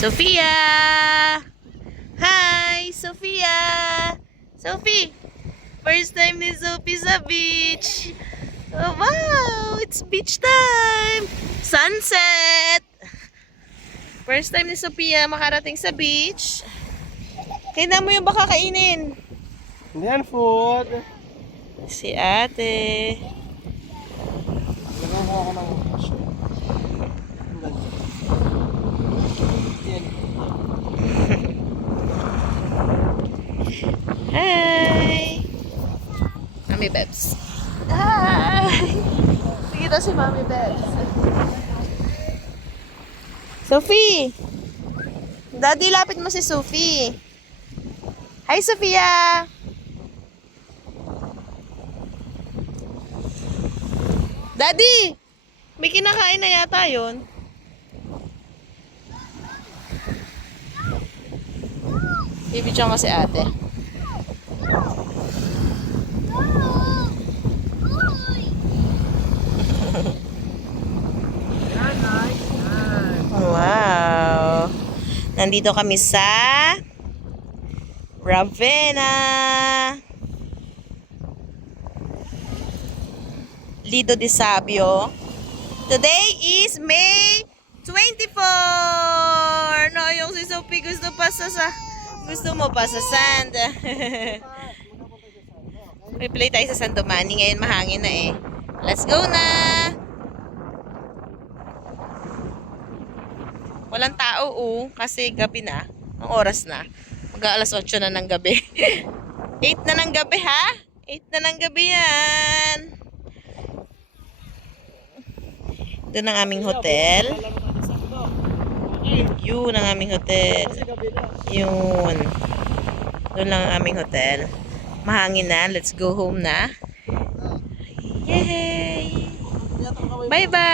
Sophia! Hi, Sophia! Sophie! First time ni Sophie sa beach. Oh, wow! It's beach time! Sunset! First time ni Sophia makarating sa beach. Kailan mo yung baka kainin? Yan, food. Si ate. Lagyan mo ako ng shirt. Yan. Hi! Mami Bebs. Hi! Sige daw si Mami Bebs. Sophie! Daddy, lapit mo si Sophie. Hi, Sophia! Daddy! May kinakain na yata yun. Bibidyan ko si ate. Wow! Nandito kami sa Ravenna. Lido de Sabio. Today is May 24. No, yung si Sophie gusto mo pa sa sand. May play tayo sa Sandomani. Ngayon mahangin na eh. Let's go na! Walang tao kasi gabi na. Ang oras na. Mag-aalas 8 na ng gabi. 8 na ng gabi ha? 8 na ng gabi yan. Doon ang aming hotel. Yun ang aming hotel. Yun. Doon lang ang aming hotel. Mahangin na. Let's go home na. Yay! Bye-bye!